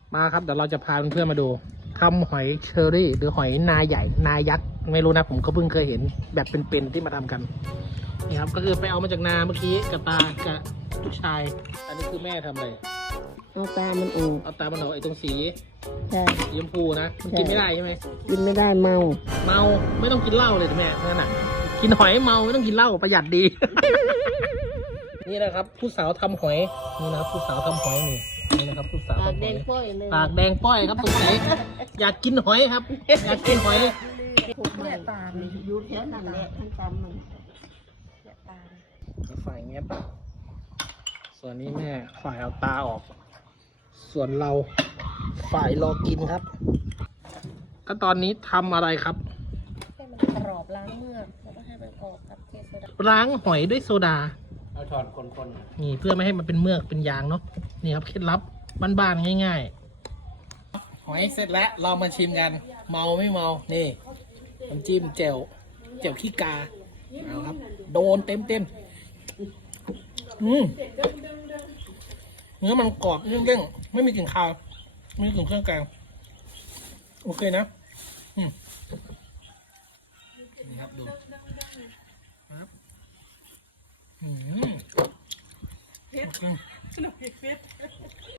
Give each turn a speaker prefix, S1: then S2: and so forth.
S1: มาครับเดี๋ยวเราจะพาเพื่อนๆมาดูทำหอยเชอรี่หรือหอยนาใหญ่นายักษ์ไม่รู้นะผมก็เพิ่งเคยเห็นแบบเป็นๆที่มาทำกันนี่ครับก็คือไปเอามาจากนาเมื่อกี้กับตากับลูกชายอันนี้คือแม่ทำอะไร
S2: เอาตามันออก
S1: เอาตามันเอาไอ้ตรงสี
S2: ใช่
S1: สีชมพูนะมันกินไม่ได้ใช่ไหม
S2: กินไม่ได้เมา
S1: เมาไม่ต้องกินเหล้าเลยแม่นั่นน่ะกินหอยเมาไม่ต้องกินเหล้าประหยัดดี นี่นะครับผู้สาวทำหอยนี่นะครับผู้สาวทำหอยนี่นะครับผู้สาว
S2: ปาก
S1: ทำห
S2: แด
S1: อย
S2: งป้อยเลย
S1: ปากแดงป้อยครับสงสัยอยากกินหอยครับ อยากกินหอย
S2: ถูกเนี่ยตาอยู่แถวนั้นแหละทั้งตามมันตา
S1: ฝ่ายเงี้ยส่วนนี้แม่ฝ่ายเอาตาออก ส่วนเราฝ่ายรอกินครับก็ตอนนี้ทำอะไรครับ
S2: ให้มันกรอบล้างเมือกแล้วก็ให้มันกรอบกับเทโซดา
S1: ล้างหอยด้วยโซดา
S3: เอาถอดคน
S1: นี่เพื่อไม่ให้มันเป็นเมือกเป็นยางเนาะนี่ครับเคล็ดลับบ้านๆง่ายๆหอยเสร็จแล้วเรามาชิมกัน เมาไม่เมานี่น้ำจิ้มแจ่วขี้กาเอาครับ โดนเต็มเนื้อมันกรอบเด้งๆไม่มีกลิ่นคาวไม่มีกลิ่นเครื่องแกงโอเคนะนี่ครับดูครับโอเค